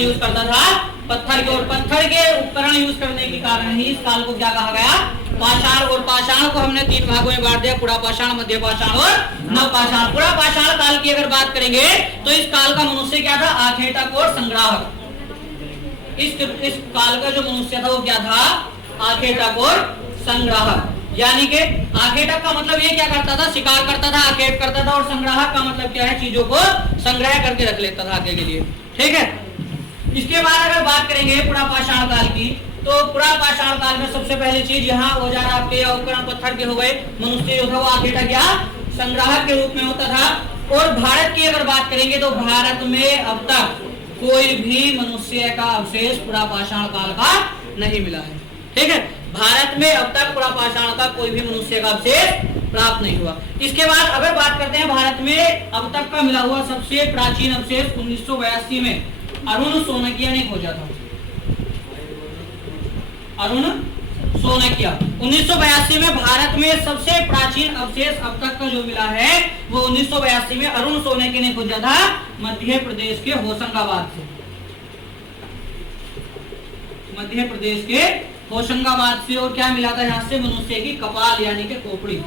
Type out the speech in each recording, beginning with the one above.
Use करता था पत्थर के, और पत्थर के उपकरण यूज करने के कारण ही इस काल को क्या कहा गया, पाषाण। और पाषाण को हमने 3 भागों में बांट दिया, पुरापाषाण, मध्य पाषाण और नवपाषाण। पुरापाषाण काल की अगर बात करेंगे तो इस काल का मनुष्य क्या था, आखेटक और संग्राहक। इस काल का जो मनुष्य था वो क्या था, आखेटक और संग्राहक। यानी कि आखेटक का मतलब ये क्या करता था, शिकार करता था, आखेट करता था, और संग्राहक का मतलब क्या है, चीजों को संग्रह करके रख लेता था आगे के लिए। ठीक है। इसके बाद अगर बात करेंगे पुरापाषाण काल की, तो पुरापाषाण काल में सबसे पहली चीज यहाँ औजार आपके या उपकरण पत्थर के हो गए, मनुष्य जो था वो आखेटक या संग्राहक के रूप में होता था। और भारत की अगर बात करेंगे तो भारत में अब तक कोई भी मनुष्य का अवशेष पुरापाषाण काल का नहीं मिला है। ठीक है, भारत में अब तक पुरापाषाण का कोई भी मनुष्य का अवशेष प्राप्त नहीं हुआ। इसके बाद अगर बात करते हैं भारत में अब तक का मिला हुआ सबसे प्राचीन अवशेष 1982 में अरुण सोनकिया ने खोजा था। अरुण सोनकिया 1982 में भारत में सबसे प्राचीन अवशेष अब तक का जो मिला है वो 1982 में अरुण सोनकिया ने खोजा था मध्य प्रदेश के होशंगाबाद से। मध्य प्रदेश के होशंगाबाद से। और क्या मिला था यहाँ से, मनुष्य की कपाल यानी कि खोपड़ी।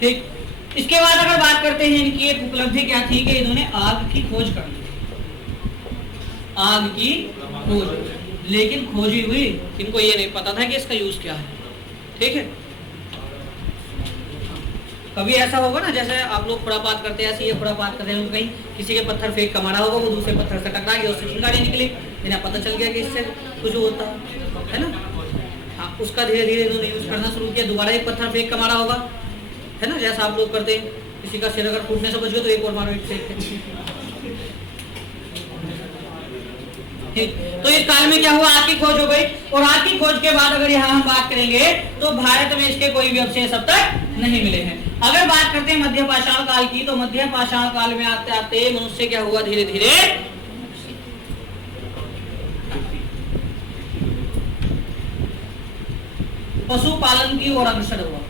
ठीक। इसके बाद अगर बात करते हैं इनकी एक उपलब्धि क्या थी कि इन्होंने आग की खोज कर ली। आग की खोज, लेकिन खोजी हुई इनको ये नहीं पता था कि इसका यूज क्या है। ठीक है, कभी ऐसा होगा ना, जैसे आप लोग खुरापात करते हैं, ऐसे ये खुरापात करते हैं, कहीं किसी के पत्थर फेंक का मारा होगा, वो दूसरे पत्थर से टकरा गया, उससे चिंगारी निकली, इन्हें पता चल गया कि इससे कुछ होता है ना। हाँ, उसका धीरे धीरे इन्होंने यूज करना शुरू किया। दोबारा एक पत्थर फेंक का मारा होगा, है ना, जैसा आप लोग करते हैं, किसी का सिर अगर फूटने से बच गया तो एक और मारो, एक से। ठीक, तो इस काल में क्या हुआ, आग की खोज हो गई। और आग की खोज के बाद अगर यहाँ हम बात करेंगे तो भारत में इसके कोई भी अवशेष अब तक नहीं मिले हैं। अगर बात करते हैं मध्य पाषाण काल की, तो मध्य पाषाण काल में आते आते मनुष्य क्या हुआ, धीरे धीरे पशुपालन की ओर अग्रसर हुआ।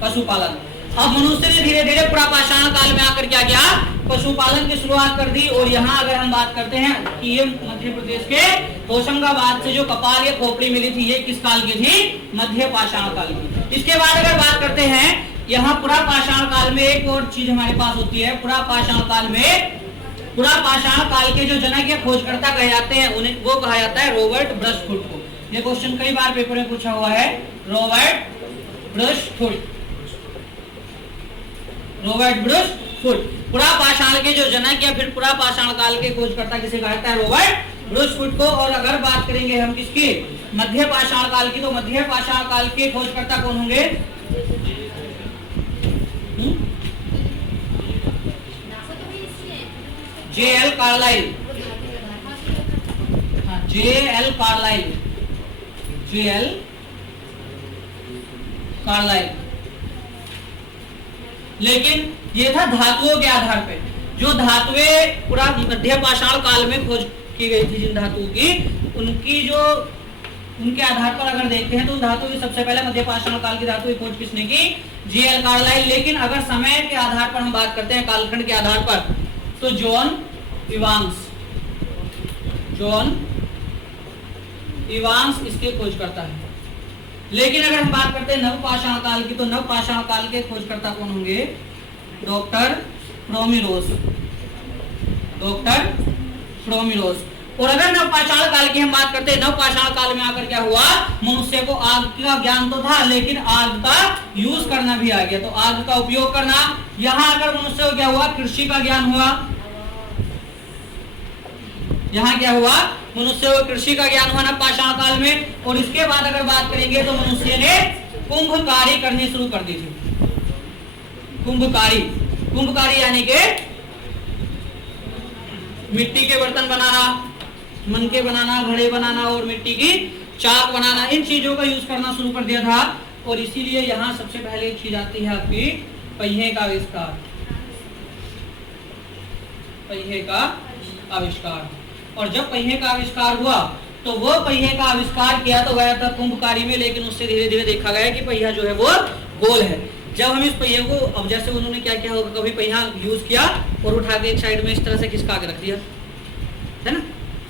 पशुपालन, अब मनुष्य ने धीरे धीरे पुरापाषाण काल में आकर क्या किया, पशुपालन की शुरुआत कर दी। और यहाँ अगर हम बात करते हैं कि ये मध्य प्रदेश के होशंगाबाद से जो कपाल या खोपड़ी मिली थी, ये किस काल की थी, मध्य पाषाण काल की। इसके बाद अगर बात करते हैं यहाँ पुरापाषाण काल में एक और चीज हमारे पास होती है। पुरापाषाण काल में, पुरापाषाण काल के जो जनक या खोजकर्ता कहे जाते हैं उन्हें वो कहा जाता है रॉबर्ट ब्रशफुट को। ये क्वेश्चन कई बार पेपर में पूछा हुआ है, रॉबर्ट ब्रशफुट। रॉबर्ट ब्रशफुट पुरापाषाण के जो जनक या फिर पुरापाषाण काल के खोजकर्ता किसे कहा जाता है, रॉबर्ट ब्रशफुट को। और अगर बात करेंगे हम किसकी, मध्य पाषाण काल की, तो मध्य पाषाण काल के खोजकर्ता कौन होंगे, J.L. Carlisle. J.L. Carlisle, J.L. Carlisle. लेकिन ये था धातुओं के आधार पे, जो धातुएं पूरा मध्य पाषाण काल में खोज की गई थी, जिन धातुओं की, उनकी जो उनके आधार पर अगर देखते हैं तो धातु की सबसे पहले मध्य पाषाण काल की धातु की खोज किसने की, J.L. कार्लाइल। लेकिन अगर समय के आधार पर हम बात करते हैं, कालखंड के आधार पर, तो जॉन इवांस, जॉन इवांस इसके खोज करता है। लेकिन अगर हम बात करते हैं नवपाषाण काल की, तो नवपाषाण काल के खोजकर्ता कौन होंगे, डॉक्टर प्रोमिरोस, डॉक्टर प्रोमिरोस। और अगर नवपाषाण काल की हम बात करते हैं, नवपाषाण काल में आकर क्या हुआ, मनुष्य को आग का ज्ञान तो था, लेकिन आग का यूज करना भी आ गया। तो आग का उपयोग करना, यहाँ अगर मनुष्य को क्या हुआ, कृषि का ज्ञान हुआ। यहाँ क्या हुआ, मनुष्य को कृषि का ज्ञान हुआ नवपाषाण काल में। और इसके बाद अगर बात करेंगे तो मनुष्य ने कुंभकारी करनी शुरू कर दी थी। कुंभकारी, कुंभकारी यानी के मिट्टी के बर्तन बनाना, मनके बनाना, घड़े बनाना और मिट्टी की चाक बनाना, इन चीजों का यूज करना शुरू कर दिया था। और इसीलिए यहाँ सबसे पहले एक चीज आती है आपकी पहिए का आविष्कार, पहिए का आविष्कार। और जब पहिए का आविष्कार हुआ तो वो पहिए का आविष्कार किया तो गया था कुंभकारी में, लेकिन उससे धीरे धीरे देखा गया कि पहिया जो है वो गोल है। जब हम इस पहिए को, अब जैसे उन्होंने क्या किया होगा, कभी पहिया यूज किया और उठा के एक साइड में इस तरह से खिसका के रख दिया, है ना,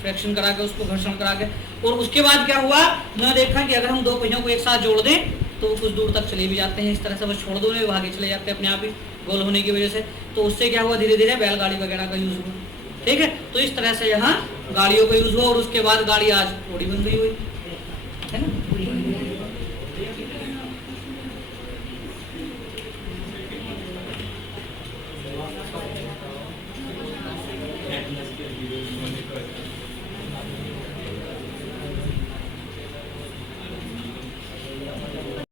फ्रैक्शन करा के, उसको घर्षण करा के, और उसके बाद क्या हुआ, उन्होंने देखा कि अगर हम दो पहियों को एक साथ जोड़ दें तो वो कुछ दूर तक चले भी जाते हैं, इस तरह से बस छोड़ दो, भागे चले जाते हैं अपने आप ही गोल होने की वजह से। तो उससे क्या हुआ, धीरे धीरे बैलगाड़ी वगैरह का यूज हुआ। ठीक है, तो इस तरह से यहाँ गाड़ियों का यूज हुआ और उसके बाद गाड़ी आज थोड़ी बन गई हुई।